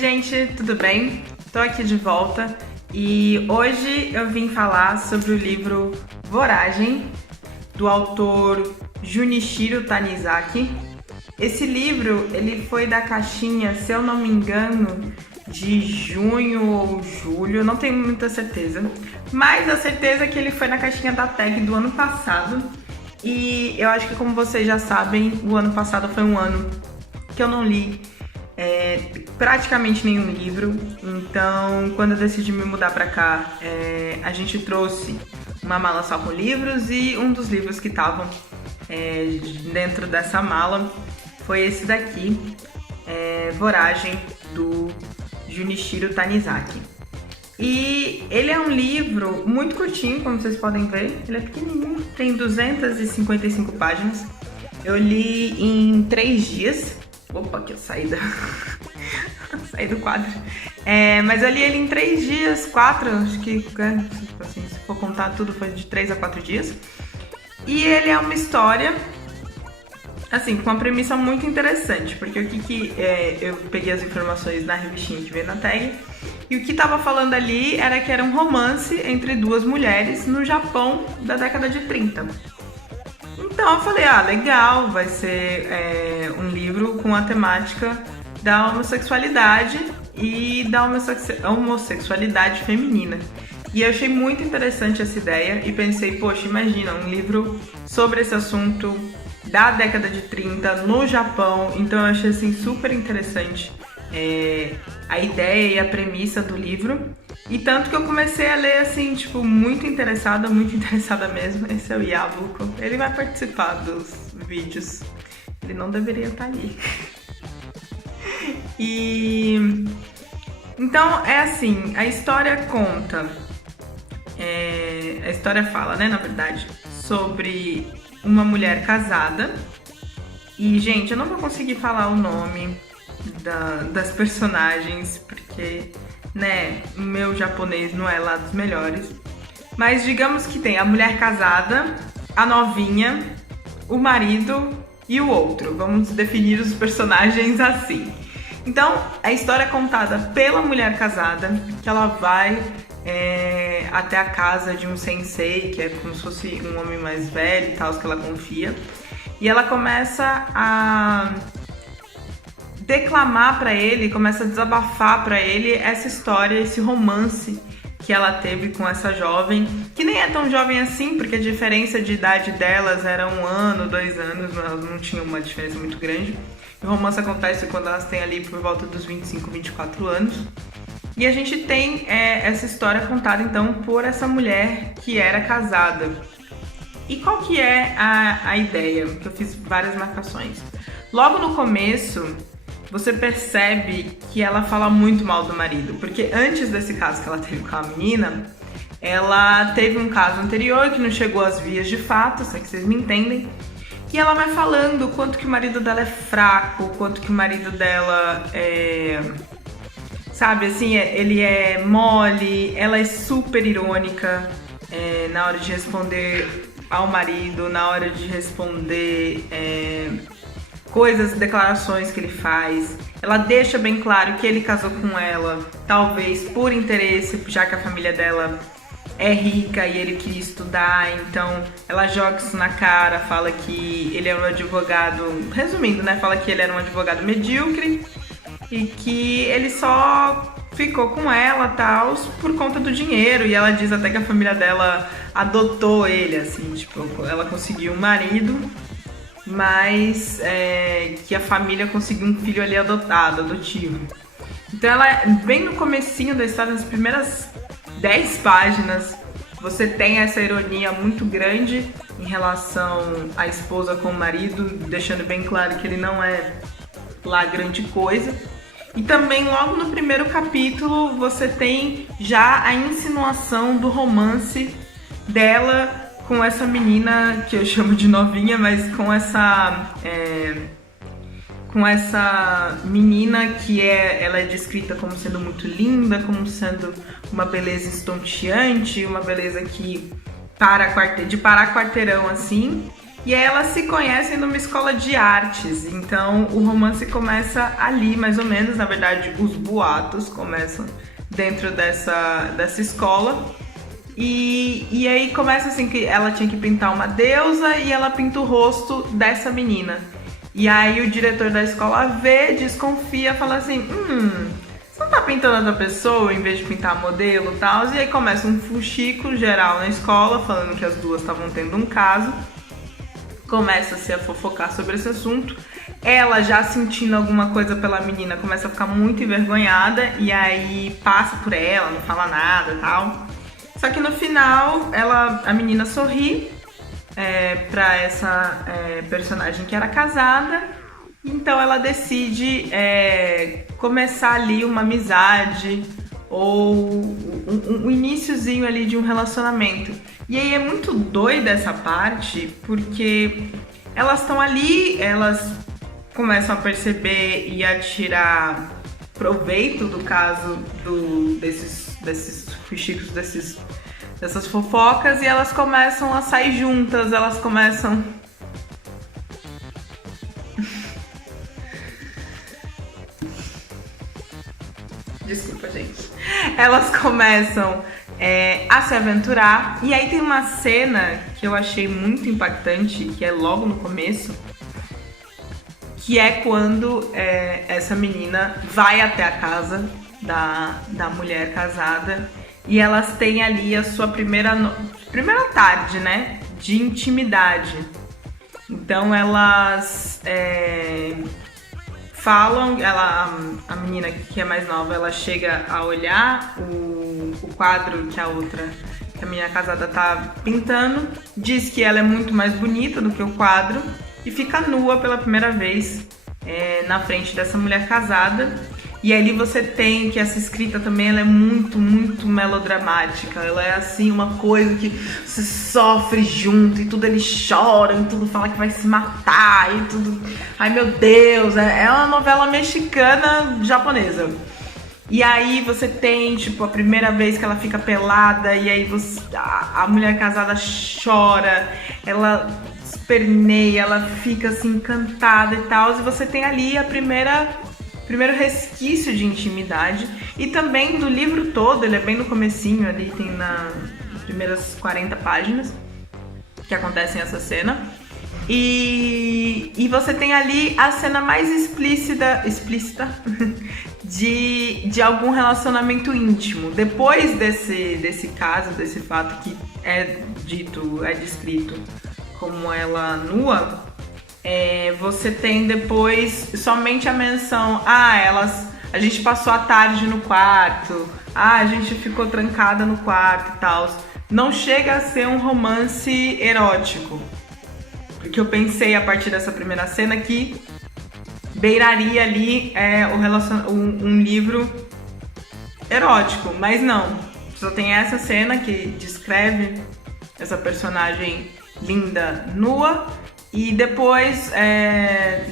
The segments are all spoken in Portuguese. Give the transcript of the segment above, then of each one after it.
gente, tudo bem? Tô aqui de volta e hoje eu vim falar sobre o livro Voragem, do autor Junichiro Tanizaki. Esse livro, ele foi da caixinha, se eu não me engano, de junho ou julho, não tenho muita certeza, mas a certeza é que ele foi na caixinha da Tag do ano passado. E eu acho que, como vocês já sabem, o ano passado foi um ano que eu não li praticamente nenhum livro. Então, quando eu decidi me mudar pra cá, a gente trouxe uma mala só com livros, e um dos livros que estavam dentro dessa mala foi esse daqui, Voragem, do Junichiro Tanizaki. E ele é um livro muito curtinho, como vocês podem ver. Ele é pequenininho, tem 255 páginas. Eu li em 3 dias. Opa, que eu saí do quadro. Mas eu li ele em 3 dias, 4, acho que, assim, se for contar tudo, foi de 3 a 4 dias. E ele é uma história, assim, com uma premissa muito interessante, porque eu peguei as informações na revistinha que veio na Tag, e o que estava falando ali era que era um romance entre duas mulheres no Japão da década de 30. Então eu falei, legal, vai ser um livro com a temática da homossexualidade e da homossexualidade feminina. E eu achei muito interessante essa ideia e pensei, poxa, imagina, um livro sobre esse assunto da década de 30 no Japão. Então eu achei assim super interessante a ideia e a premissa do livro. E tanto que eu comecei a ler assim, tipo, muito interessada mesmo. Esse é o Yabuko. Ele vai participar dos vídeos. Ele não deveria estar ali. E então é assim, a história conta, a história fala, né, na verdade, sobre uma mulher casada. E, gente, eu não vou conseguir falar o nome das personagens, porque, né, o meu japonês não é lá dos melhores. Mas digamos que tem a mulher casada, a novinha, o marido e o outro. Vamos definir os personagens assim. Então, a história é contada pela mulher casada, que ela vai até a casa de um sensei, que é como se fosse um homem mais velho e tal, que ela confia. E ela começa a declamar pra ele, começa a desabafar pra ele essa história, esse romance que ela teve com essa jovem, que nem é tão jovem assim, porque a diferença de idade delas era 1 ano, 2 anos, elas não tinham uma diferença muito grande. O romance acontece quando elas têm ali por volta dos 25, 24 anos. E a gente tem essa história contada então por essa mulher que era casada. E qual que é a ideia? Que eu fiz várias marcações. Logo no começo, você percebe que ela fala muito mal do marido, porque antes desse caso que ela teve com a menina, ela teve um caso anterior que não chegou às vias de fato, se é que vocês me entendem. E ela vai falando o quanto que o marido dela é fraco, o quanto que o marido dela sabe, assim, ele é mole, ela é super irônica na hora de responder ao marido, na hora de responder coisas, declarações que ele faz. Ela deixa bem claro que ele casou com ela, talvez por interesse, já que a família dela é rica e ele queria estudar. Então ela joga isso na cara, fala que ele é um advogado, resumindo, né, fala que ele era um advogado medíocre e que ele só ficou com ela, tal, por conta do dinheiro. E ela diz até que a família dela adotou ele, assim, tipo, ela conseguiu um marido, mas que a família conseguiu um filho ali adotivo. Então ela, bem no comecinho da história, nas primeiras 10 páginas, você tem essa ironia muito grande em relação à esposa com o marido, deixando bem claro que ele não é lá grande coisa. E também logo no primeiro capítulo você tem já a insinuação do romance dela com essa menina que eu chamo de novinha, mas com essa menina que ela é descrita como sendo muito linda, como sendo uma beleza estonteante, uma beleza que de parar quarteirão assim. E aí elas se conhecem numa escola de artes, então o romance começa ali, mais ou menos. Na verdade, os boatos começam dentro dessa escola. E aí começa assim que ela tinha que pintar uma deusa e ela pinta o rosto dessa menina. E aí o diretor da escola vê, desconfia, fala assim, você não tá pintando outra pessoa em vez de pintar modelo e tal? E aí começa um fuxico geral na escola, falando que as duas estavam tendo um caso. Começa-se a fofocar sobre esse assunto. Ela, já sentindo alguma coisa pela menina, começa a ficar muito envergonhada e aí passa por ela, não fala nada e tal. Só que no final, a menina sorri pra essa personagem que era casada. Então ela decide começar ali uma amizade ou um iniciozinho ali de um relacionamento. E aí é muito doida essa parte, porque elas estão ali, elas começam a perceber e a tirar proveito do caso desses fuxicos, dessas fofocas, e elas começam a sair juntas, elas começam... Desculpa, gente. Elas começam a se aventurar, e aí tem uma cena que eu achei muito impactante, que é logo no começo, que é quando essa menina vai até a casa da mulher casada e elas têm ali a sua primeira tarde, né, de intimidade. Então elas falam, a menina que é mais nova, ela chega a olhar o quadro que a menina casada tá pintando, diz que ela é muito mais bonita do que o quadro e fica nua pela primeira vez na frente dessa mulher casada. E ali você tem que essa escrita também, ela é muito, muito melodramática. Ela é assim, uma coisa que você sofre junto e tudo eles choram, e tudo fala que vai se matar e tudo... Ai meu Deus, é uma novela mexicana japonesa. E aí você tem, tipo, a primeira vez que ela fica pelada e aí a mulher casada chora, ela esperneia, ela fica assim encantada e tal. E você tem ali primeiro resquício de intimidade. E também do livro todo, ele é bem no comecinho ali, tem nas primeiras 40 páginas que acontecem essa cena. E você tem ali a cena mais explícita de algum relacionamento íntimo. Depois desse caso, desse fato que é descrito como ela nua, você tem depois somente a menção, a gente passou a tarde no quarto, a gente ficou trancada no quarto e tal. Não chega a ser um romance erótico, porque eu pensei a partir dessa primeira cena que beiraria ali um livro erótico, mas não. Só tem essa cena que descreve essa personagem linda nua. E depois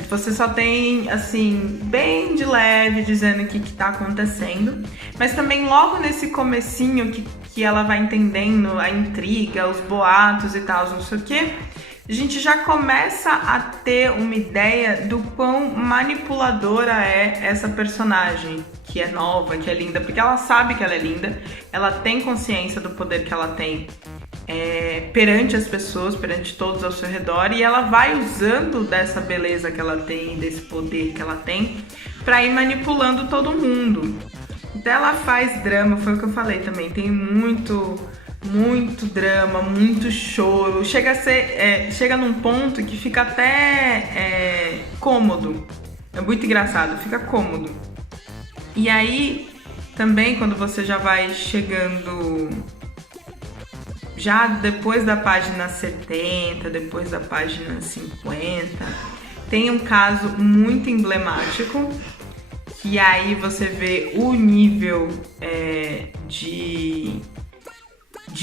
você só tem, assim, bem de leve, dizendo o que tá acontecendo. Mas também logo nesse comecinho que ela vai entendendo a intriga, os boatos e tal, não sei o que, a gente já começa a ter uma ideia do quão manipuladora é essa personagem, que é nova, que é linda, porque ela sabe que ela é linda, ela tem consciência do poder que ela tem perante as pessoas, perante todos ao seu redor, e ela vai usando dessa beleza que ela tem, desse poder que ela tem, pra ir manipulando todo mundo. Então ela faz drama, foi o que eu falei também, tem muito drama, muito choro, chega num ponto que fica até cômodo, é muito engraçado, fica cômodo. E aí, também quando você já vai chegando... Já depois da página 70, depois da página 50, tem um caso muito emblemático, que aí você vê o nível de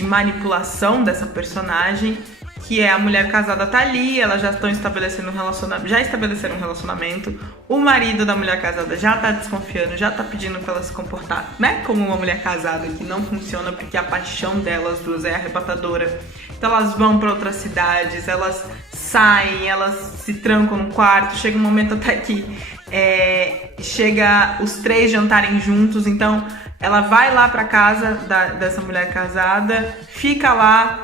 manipulação dessa personagem, que é a mulher casada tá ali, elas já estão estabeleceram um relacionamento, o marido da mulher casada já tá desconfiando, já tá pedindo pra ela se comportar, né, como uma mulher casada, que não funciona porque a paixão delas duas é arrebatadora. Então elas vão pra outras cidades, elas saem, elas se trancam no quarto, chega um momento até que chega os 3 jantarem juntos, então ela vai lá pra casa dessa mulher casada, fica lá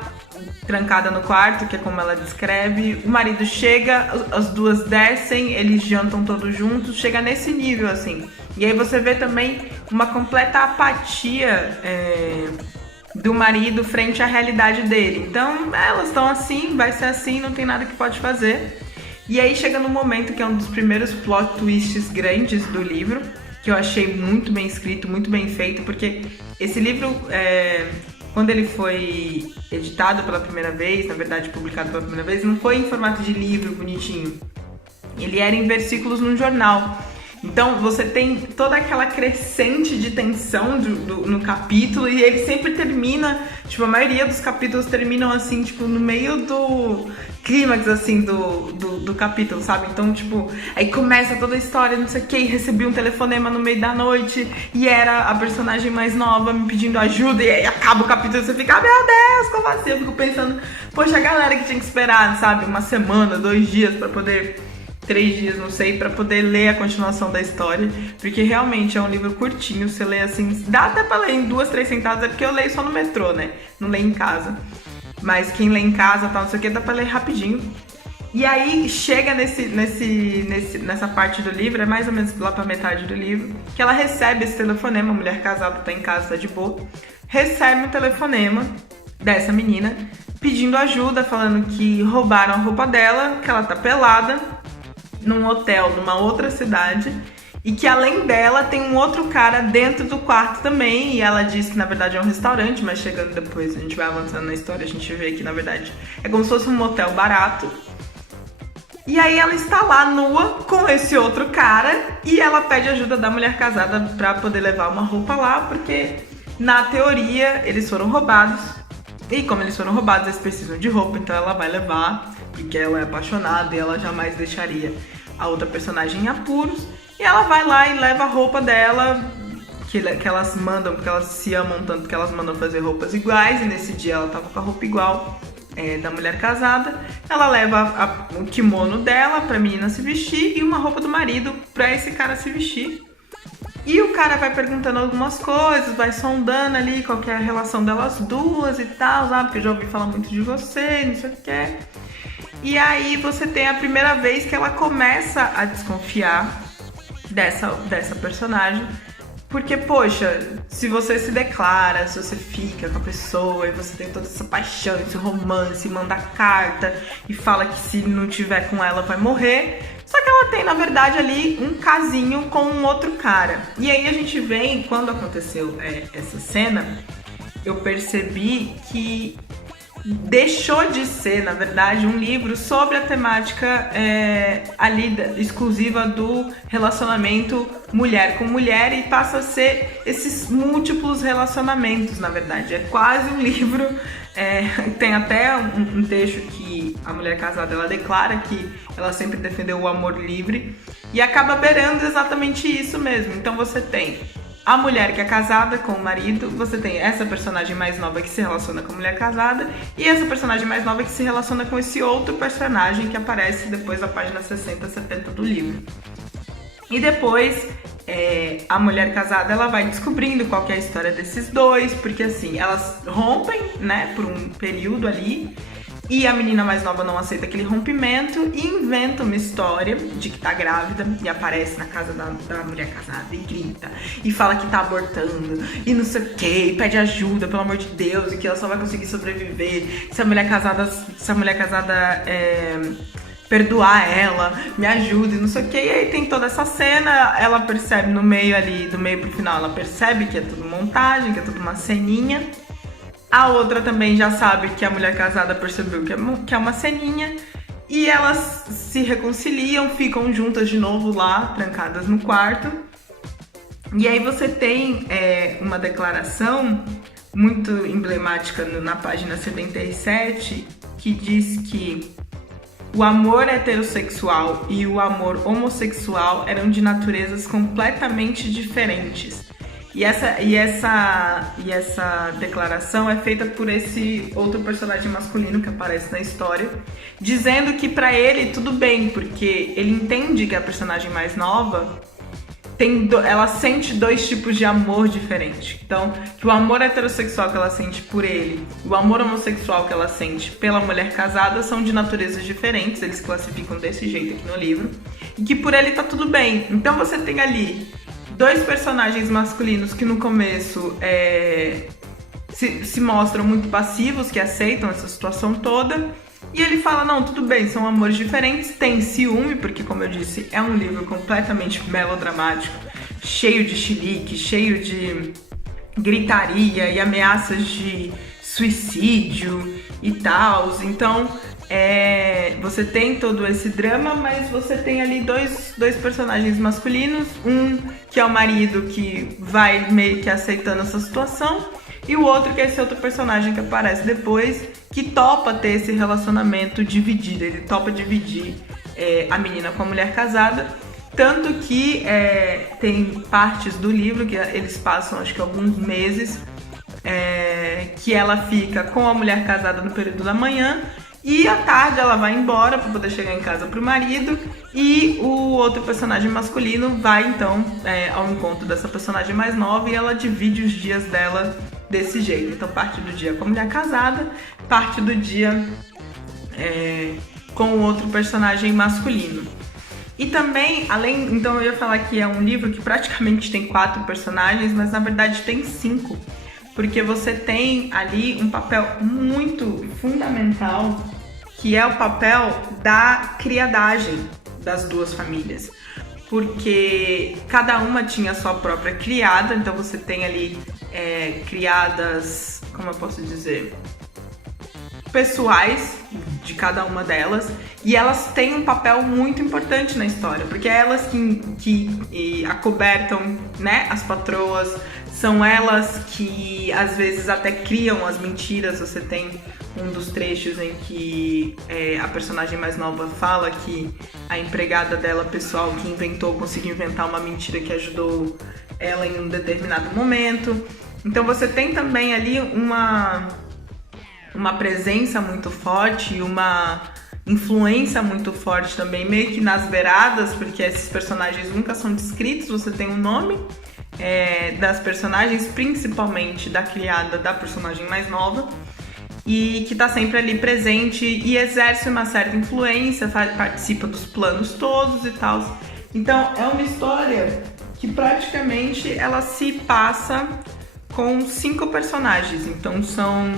trancada no quarto, que é como ela descreve, o marido chega, as 2 descem, eles jantam todos juntos, chega nesse nível, assim. E aí você vê também uma completa apatia do marido frente à realidade dele. Então, elas estão assim, vai ser assim, não tem nada que pode fazer. E aí chega no momento que é um dos primeiros plot twists grandes do livro, que eu achei muito bem escrito, muito bem feito, porque esse livro, quando ele foi editado pela primeira vez, na verdade publicado pela primeira vez, não foi em formato de livro bonitinho. Ele era em versículos num jornal. Então você tem toda aquela crescente de tensão no capítulo, e ele sempre termina, tipo, a maioria dos capítulos terminam assim, tipo, no meio do clímax, assim, do capítulo, sabe? Então, tipo, aí começa toda a história, não sei o que, e recebi um telefonema no meio da noite, e era a personagem mais nova me pedindo ajuda, e aí acaba o capítulo e você fica, meu Deus, como assim? Eu fico pensando, poxa, a galera que tinha que esperar, sabe, 1 semana, 2 dias pra poder... 3 dias, não sei, pra poder ler a continuação da história, porque realmente é um livro curtinho, você lê assim, dá até pra ler em 2, 3 sentadas, é porque eu leio só no metrô, né, não leio em casa, mas quem lê em casa, tal, não sei o que, dá pra ler rapidinho. E aí chega nessa parte do livro, é mais ou menos lá pra metade do livro, que ela recebe esse telefonema, a mulher casada tá em casa, tá de boa, recebe um telefonema dessa menina, pedindo ajuda, falando que roubaram a roupa dela, que ela tá pelada, num hotel numa outra cidade, e que além dela tem um outro cara dentro do quarto também, e ela diz que na verdade é um restaurante, mas chegando depois, a gente vai avançando na história, a gente vê que na verdade é como se fosse um motel barato. E aí ela está lá nua com esse outro cara, e ela pede ajuda da mulher casada pra poder levar uma roupa lá, porque na teoria eles foram roubados, e como eles foram roubados eles precisam de roupa, então ela vai levar, porque ela é apaixonada e ela jamais deixaria a outra personagem em apuros. E ela vai lá e leva a roupa dela, que elas mandam, porque elas se amam tanto que elas mandam fazer roupas iguais. E nesse dia ela tava com a roupa igual da mulher casada. Ela leva o kimono dela pra menina se vestir e uma roupa do marido pra esse cara se vestir. E o cara vai perguntando algumas coisas, vai sondando ali qual que é a relação delas duas e tal, sabe? Porque eu já ouvi falar muito de você, não sei o que. E aí você tem a primeira vez que ela começa a desconfiar dessa personagem. Porque, poxa, se você se declara, se você fica com a pessoa e você tem toda essa paixão, esse romance, manda carta e fala que se não tiver com ela vai morrer. Só que ela tem, na verdade, ali um casinho com um outro cara. E aí a gente vê, quando aconteceu essa cena, eu percebi que deixou de ser, na verdade, um livro sobre a temática ali exclusiva do relacionamento mulher com mulher e passa a ser esses múltiplos relacionamentos, na verdade. É quase um livro, tem até um texto que a mulher casada ela declara que ela sempre defendeu o amor livre e acaba beirando exatamente isso mesmo. Então você tem a mulher que é casada com o marido, você tem essa personagem mais nova que se relaciona com a mulher casada e essa personagem mais nova que se relaciona com esse outro personagem que aparece depois da página 60, 70 do livro. E depois a mulher casada ela vai descobrindo qual que é a história desses dois, porque assim, elas rompem, né, por um período ali. E a menina mais nova não aceita aquele rompimento e inventa uma história de que tá grávida e aparece na casa da mulher casada e grita e fala que tá abortando e não sei o que, e pede ajuda, pelo amor de Deus, e que ela só vai conseguir sobreviver se a mulher casada perdoar ela, me ajuda e não sei o que. E aí tem toda essa cena, ela percebe no meio ali, do meio pro final, ela percebe que é tudo montagem, que é tudo uma ceninha. A outra também já sabe que a mulher casada percebeu que é uma ceninha. E elas se reconciliam, ficam juntas de novo lá, trancadas no quarto. E aí você tem uma declaração muito emblemática na página 77, que diz que o amor heterossexual e o amor homossexual eram de naturezas completamente diferentes. E essa declaração é feita por esse outro personagem masculino que aparece na história, dizendo que pra ele tudo bem, porque ele entende que a personagem mais nova ela sente dois tipos de amor diferentes. Então, que o amor heterossexual que ela sente por ele e o amor homossexual que ela sente pela mulher casada são de naturezas diferentes, eles classificam desse jeito aqui no livro, e que por ele tá tudo bem. Então você tem ali dois personagens masculinos que no começo se mostram muito passivos, que aceitam essa situação toda, e ele fala, não, tudo bem, são amores diferentes, tem ciúme, porque como eu disse, é um livro completamente melodramático, cheio de chilique, cheio de gritaria e ameaças de suicídio e tal. Então, você tem todo esse drama, mas você tem ali dois personagens masculinos, um que é o marido que vai meio que aceitando essa situação, e o outro que é esse outro personagem que aparece depois, que topa ter esse relacionamento dividido. Ele topa dividir a menina com a mulher casada, tanto que tem partes do livro que eles passam, acho que alguns meses, que ela fica com a mulher casada no período da manhã, e à tarde ela vai embora para poder chegar em casa pro marido, e o outro personagem masculino vai então ao encontro dessa personagem mais nova, e ela divide os dias dela desse jeito. Então parte do dia com a mulher casada, parte do dia com o outro personagem masculino. E também, então eu ia falar que é um livro que praticamente tem 4 personagens, mas na verdade tem 5. Porque você tem ali um papel muito fundamental, que é o papel da criadagem das duas famílias. Porque cada uma tinha sua própria criada, então você tem ali criadas, como eu posso dizer, pessoais de cada uma delas, e elas têm um papel muito importante na história, porque é elas que acobertam, né, as patroas, são elas que às vezes até criam as mentiras. Você tem um dos trechos em que a personagem mais nova fala que a empregada dela, pessoal, que conseguiu inventar uma mentira que ajudou ela em um determinado momento. Então você tem também ali uma presença muito forte, uma influência muito forte também, meio que nas beiradas, porque esses personagens nunca são descritos, você tem um nome das personagens, principalmente da criada da personagem mais nova, e que tá sempre ali presente e exerce uma certa influência, participa dos planos todos e tal. Então é uma história que praticamente ela se passa com 5 personagens, então são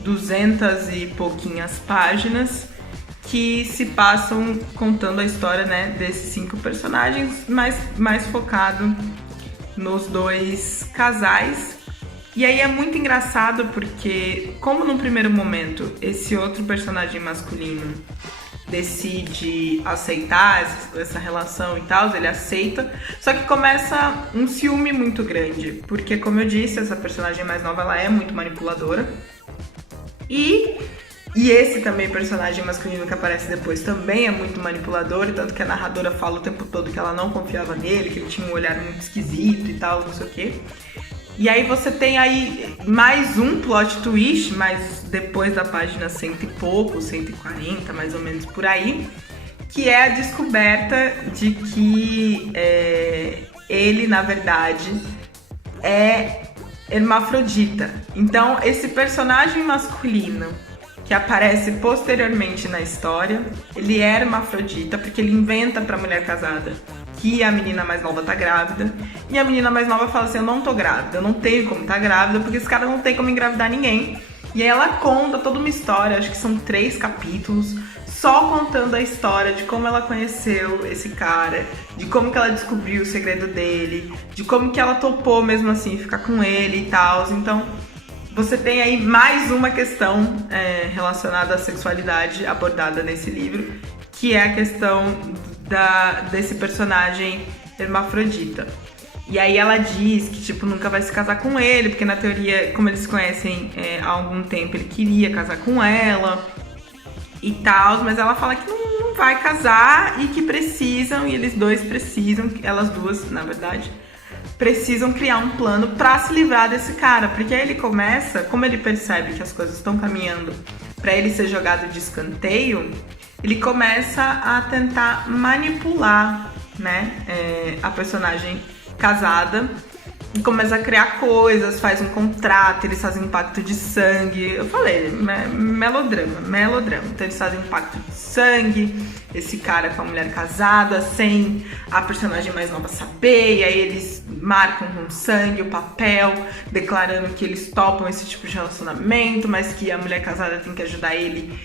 200 e pouquinhas páginas que se passam contando a história, né, desses 5 personagens, mais focado nos 2 casais. E aí é muito engraçado porque, como no primeiro momento esse outro personagem masculino decide aceitar essa relação e tal, ele aceita, só que começa um ciúme muito grande, porque, como eu disse, essa personagem mais nova, ela é muito manipuladora, e esse também personagem masculino que aparece depois também é muito manipulador, tanto que a narradora fala o tempo todo que ela não confiava nele, que ele tinha um olhar muito esquisito e tal, não sei o quê. E aí você tem aí mais um plot twist, mas depois da página 100 e pouco, 140, mais ou menos por aí, que é a descoberta de que ele, na verdade, é hermafrodita. Então, esse personagem masculino que aparece posteriormente na história, ele é hermafrodita, porque ele inventa pra mulher casada que a menina mais nova tá grávida, e a menina mais nova fala assim, eu não tô grávida, eu não tenho como tá grávida, porque esse cara não tem como engravidar ninguém. E aí ela conta toda uma história, acho que são 3 capítulos, só contando a história de como ela conheceu esse cara, de como que ela descobriu o segredo dele, de como que ela topou mesmo assim ficar com ele e tal. Então você tem aí mais uma questão relacionada à sexualidade abordada nesse livro, que é a questão desse personagem hermafrodita. E aí ela diz que, tipo, nunca vai se casar com ele, porque na teoria, como eles se conhecem há algum tempo, ele queria casar com ela e tal, mas ela fala que não vai casar e que precisam, e eles dois precisam, elas duas, na verdade, precisam criar um plano pra se livrar desse cara, porque aí ele começa, como ele percebe que as coisas estão caminhando pra ele ser jogado de escanteio, ele começa a tentar manipular, né, a personagem casada, e começa a criar coisas, faz um contrato, eles fazem um pacto de sangue. Eu falei, melodrama. Então eles fazem um pacto de sangue, esse cara com a mulher casada, sem a personagem mais nova saber, e aí eles marcam com sangue o papel, declarando que eles topam esse tipo de relacionamento, mas que a mulher casada tem que ajudar ele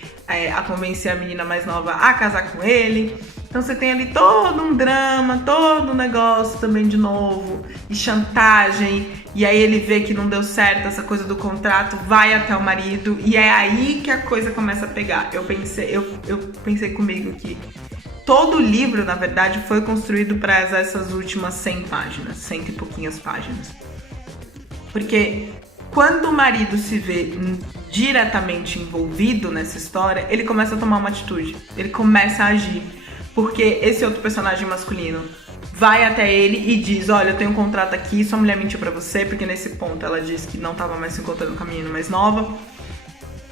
a convencer a menina mais nova a casar com ele. Então você tem ali todo um drama, todo um negócio também de novo, e chantagem, e aí ele vê que não deu certo essa coisa do contrato, vai até o marido, e é aí que a coisa começa a pegar. Eu pensei comigo que todo o livro, na verdade, foi construído para essas últimas 100 páginas, 100 e pouquinhas páginas. Porque quando o marido se vê diretamente envolvido nessa história, ele começa a tomar uma atitude, ele começa a agir. Porque esse outro personagem masculino vai até ele e diz, olha, eu tenho um contrato aqui, sua mulher mentiu pra você, porque nesse ponto ela disse que não tava mais se encontrando com a menina mais nova.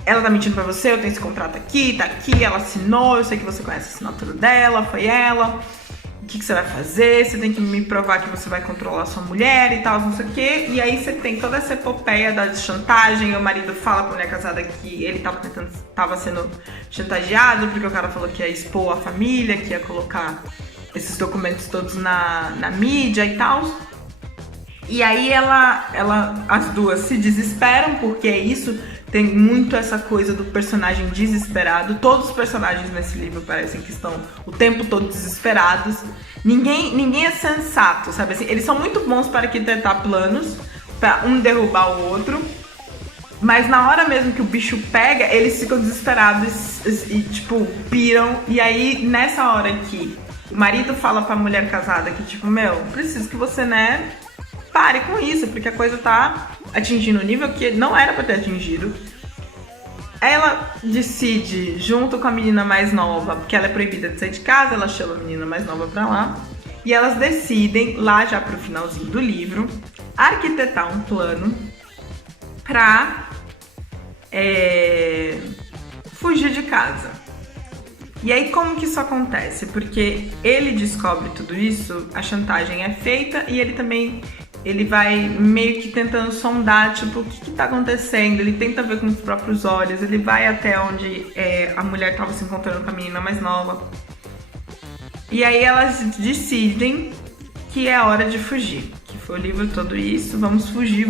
Ela tá mentindo pra você, eu tenho esse contrato aqui, tá aqui, ela assinou, eu sei que você conhece a assinatura dela, foi ela. O que você vai fazer? Você tem que me provar que você vai controlar sua mulher e tal, não sei o quê. E aí você tem toda essa epopeia da chantagem. O marido fala pra mulher casada que ele tava sendo chantageado, porque o cara falou que ia expor a família, que ia colocar esses documentos todos na mídia e tal. E aí as duas se desesperam, porque é isso. Tem muito essa coisa do personagem desesperado. Todos os personagens nesse livro parecem que estão o tempo todo desesperados. Ninguém é sensato, sabe assim? Eles são muito bons para arquitetar planos, para um derrubar o outro. Mas na hora mesmo que o bicho pega, eles ficam desesperados e tipo, piram. E aí, nessa hora que o marido fala pra mulher casada que tipo, preciso que você, né, pare com isso, porque a coisa tá atingindo um nível que não era pra ter atingido. Ela decide, junto com a menina mais nova, porque ela é proibida de sair de casa, ela chama a menina mais nova pra lá, e elas decidem, lá já pro finalzinho do livro, arquitetar um plano pra fugir de casa. E aí como que isso acontece? Porque ele descobre tudo isso, a chantagem é feita e ele vai meio que tentando sondar, tipo, o que tá acontecendo, ele tenta ver com os próprios olhos, ele vai até onde a mulher tava se encontrando com a menina mais nova. E aí elas decidem que é hora de fugir, que foi o livro todo isso, vamos fugir,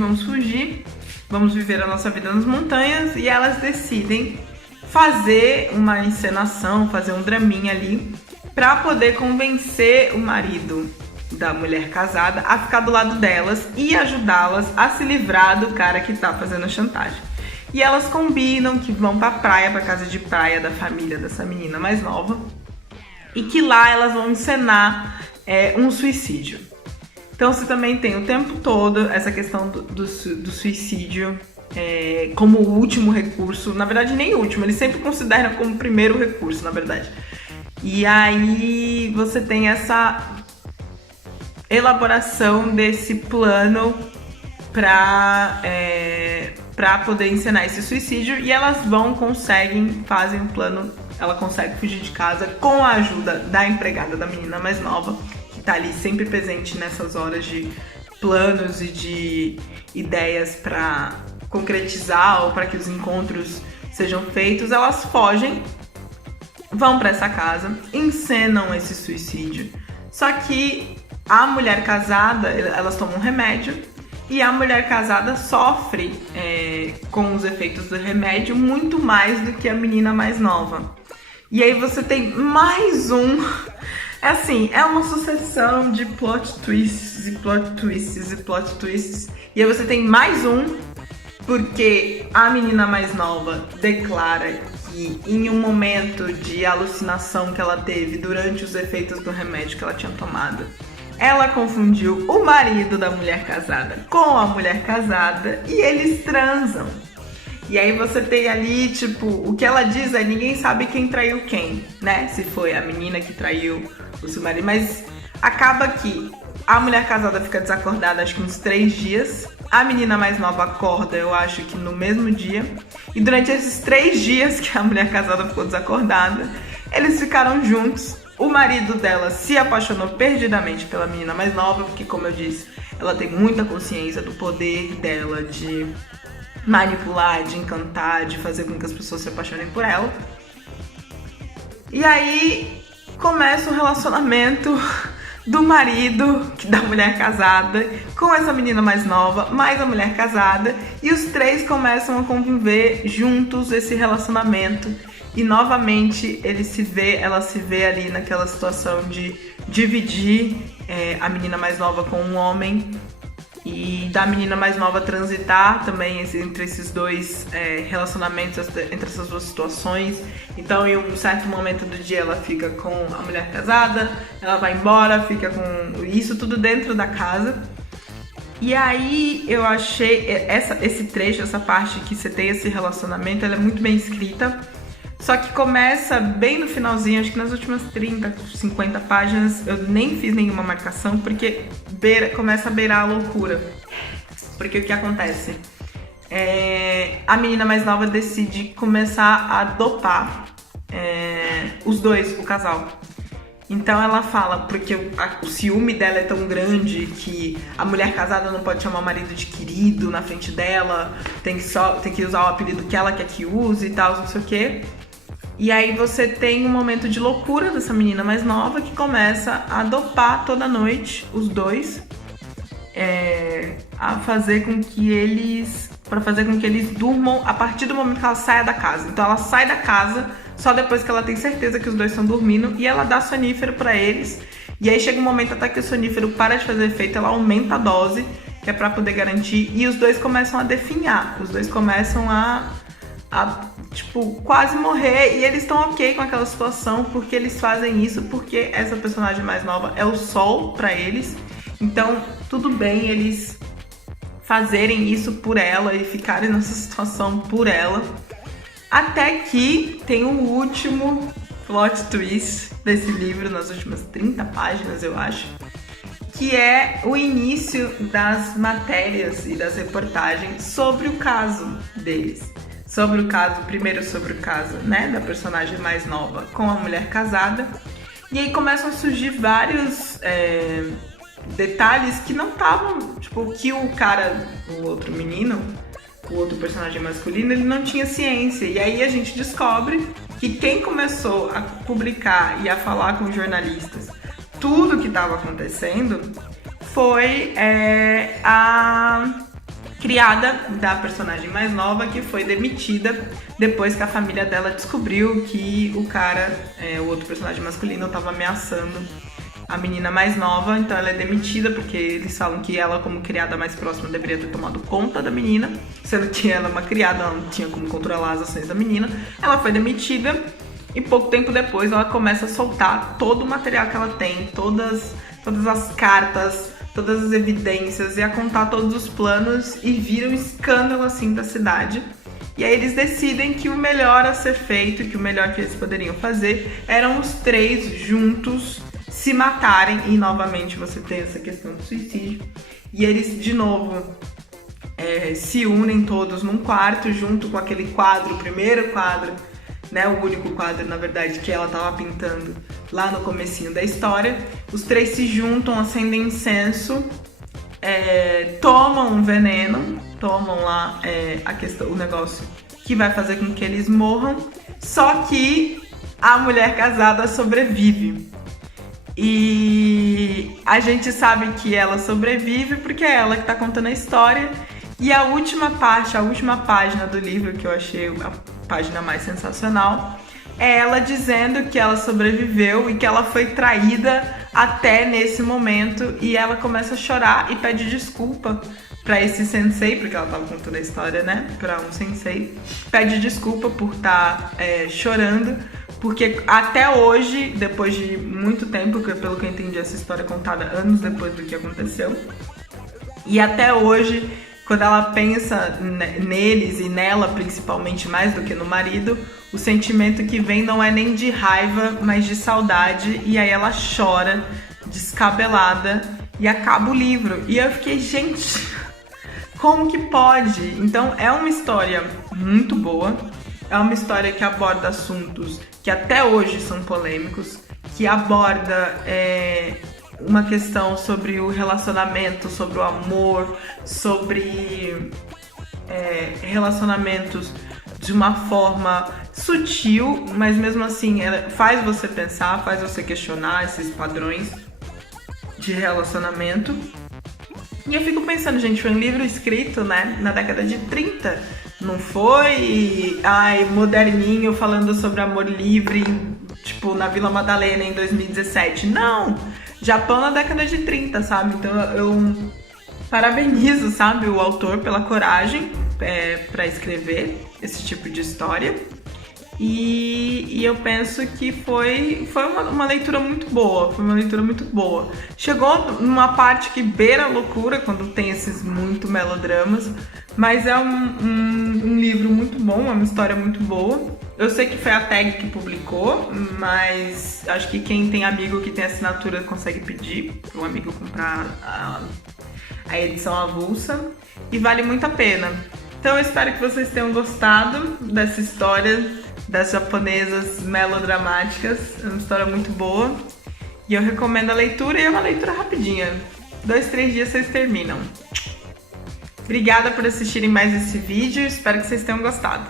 vamos viver a nossa vida nas montanhas, e elas decidem fazer uma encenação, fazer um draminha ali, pra poder convencer o marido da mulher casada a ficar do lado delas e ajudá-las a se livrar do cara que tá fazendo a chantagem. E elas combinam que vão pra casa de praia da família dessa menina mais nova, e que lá elas vão encenar um suicídio. Então você também tem o tempo todo essa questão do suicídio como o último recurso. Na verdade, nem o último, eles sempre consideram como o primeiro recurso, na verdade. E aí você tem essa elaboração desse plano pra poder encenar esse suicídio, e elas fazem um plano, ela consegue fugir de casa com a ajuda da empregada da menina mais nova, que tá ali sempre presente nessas horas de planos e de ideias pra concretizar ou para que os encontros sejam feitos. Elas fogem, vão pra essa casa, encenam esse suicídio, só que a mulher casada, elas tomam um remédio, e a mulher casada sofre com os efeitos do remédio muito mais do que a menina mais nova. E aí você tem mais um... é uma sucessão de plot twists e plot twists e plot twists. E aí você tem mais um, porque a menina mais nova declara que em um momento de alucinação que ela teve durante os efeitos do remédio que ela tinha tomado, ela confundiu o marido da mulher casada com a mulher casada e eles transam. E aí você tem ali, tipo, o que ela diz é: ninguém sabe quem traiu quem, né? Se foi a menina que traiu o seu marido. Mas acaba que A mulher casada fica desacordada acho que uns 3 dias. A menina mais nova acorda, eu acho que no mesmo dia. E durante esses 3 dias que a mulher casada ficou desacordada, eles ficaram juntos. O marido dela se apaixonou perdidamente pela menina mais nova, porque, como eu disse, ela tem muita consciência do poder dela de manipular, de encantar, de fazer com que as pessoas se apaixonem por ela. E aí começa o relacionamento do marido, da mulher casada, com essa menina mais nova, mais a mulher casada, e os 3 começam a conviver juntos, esse relacionamento, e novamente ela se vê ali naquela situação de dividir a menina mais nova com um homem, e da menina mais nova transitar também entre esses dois relacionamentos, entre essas duas situações. Então, em um certo momento do dia, ela fica com a mulher casada, ela vai embora, fica com isso tudo dentro da casa. E aí eu achei esse trecho, essa parte que você tem esse relacionamento, ela é muito bem escrita. Só que começa bem no finalzinho, acho que nas últimas 30, 50 páginas, eu nem fiz nenhuma marcação, porque começa a beirar a loucura. Porque o que acontece? A menina mais nova decide começar a dopar os dois, o casal. Então ela fala, porque o ciúme dela é tão grande que a mulher casada não pode chamar o marido de querido na frente dela, tem que usar o apelido que ela quer que use e tal, não sei o quê. E aí você tem um momento de loucura dessa menina mais nova que começa a dopar toda noite os dois, a fazer com que eles durmam a partir do momento que ela saia da casa. Então ela sai da casa só depois que ela tem certeza que os dois estão dormindo, e ela dá sonífero pra eles. E aí chega um momento até que o sonífero para de fazer efeito, ela aumenta a dose, que é pra poder garantir, e os dois começam a definhar, os dois começam a quase morrer, e eles estão ok com aquela situação, porque eles fazem isso porque essa personagem mais nova é o sol pra eles. Então tudo bem eles fazerem isso por ela e ficarem nessa situação por ela, até que tem um último plot twist desse livro, nas últimas 30 páginas, eu acho, que é o início das matérias e das reportagens sobre o caso deles. Primeiro sobre o caso, né, da personagem mais nova com a mulher casada. E aí começam a surgir vários detalhes que não estavam, que o outro menino, o outro personagem masculino, ele não tinha ciência. E aí a gente descobre que quem começou a publicar e a falar com os jornalistas tudo o que estava acontecendo foi a criada da personagem mais nova, que foi demitida depois que a família dela descobriu que o outro personagem masculino, estava ameaçando a menina mais nova. Então ela é demitida porque eles falam que ela, como criada mais próxima, deveria ter tomado conta da menina, sendo que ela é uma criada, ela não tinha como controlar as ações da menina. Ela foi demitida e pouco tempo depois ela começa a soltar todo o material que ela tem, todas as cartas, todas as evidências, e a contar todos os planos, e vira um escândalo assim da cidade. E aí eles decidem que o melhor a ser feito, que o melhor que eles poderiam fazer, eram os 3 juntos se matarem. E novamente você tem essa questão do suicídio, e eles de novo se unem todos num quarto, junto com aquele quadro, o primeiro quadro, né, o único quadro, na verdade, que ela estava pintando lá no comecinho da história. Os 3 se juntam, acendem incenso, tomam um veneno, tomam lá o negócio que vai fazer com que eles morram, só que a mulher casada sobrevive. E a gente sabe que ela sobrevive porque é ela que tá contando a história. E a última página do livro, que eu achei a página mais sensacional, é ela dizendo que ela sobreviveu e que ela foi traída até nesse momento. E ela começa a chorar e pede desculpa pra esse sensei, porque ela tava contando a história, né, pra um sensei. Pede desculpa por estar chorando, porque até hoje, depois de muito tempo, pelo que eu entendi, essa história é contada anos depois do que aconteceu, e até hoje, quando ela pensa neles e nela principalmente, mais do que no marido, o sentimento que vem não é nem de raiva, mas de saudade. E aí ela chora descabelada e acaba o livro. E eu fiquei, gente, como que pode? Então é uma história muito boa, é uma história que aborda assuntos que até hoje são polêmicos, que aborda uma questão sobre o relacionamento, sobre o amor, sobre relacionamentos de uma forma sutil, mas mesmo assim ela faz você pensar, faz você questionar esses padrões de relacionamento. E eu fico pensando, gente, foi um livro escrito, né, na década de 30. Não foi, moderninho falando sobre amor livre, tipo, na Vila Madalena em 2017. Não! Japão na década de 30, sabe? Então eu parabenizo, sabe, o autor pela coragem para escrever esse tipo de história. E eu penso que foi uma leitura muito boa, foi uma leitura muito boa. Chegou numa parte que beira a loucura, quando tem esses muito melodramas, mas é um livro muito bom, é uma história muito boa. Eu sei que foi a Tag que publicou, mas acho que quem tem amigo que tem assinatura consegue pedir para um amigo comprar a edição avulsa, e vale muito a pena. Então eu espero que vocês tenham gostado dessa história das japonesas melodramáticas. É uma história muito boa e eu recomendo a leitura, e é uma leitura rapidinha, 2-3 dias vocês terminam. Obrigada por assistirem mais esse vídeo, espero que vocês tenham gostado.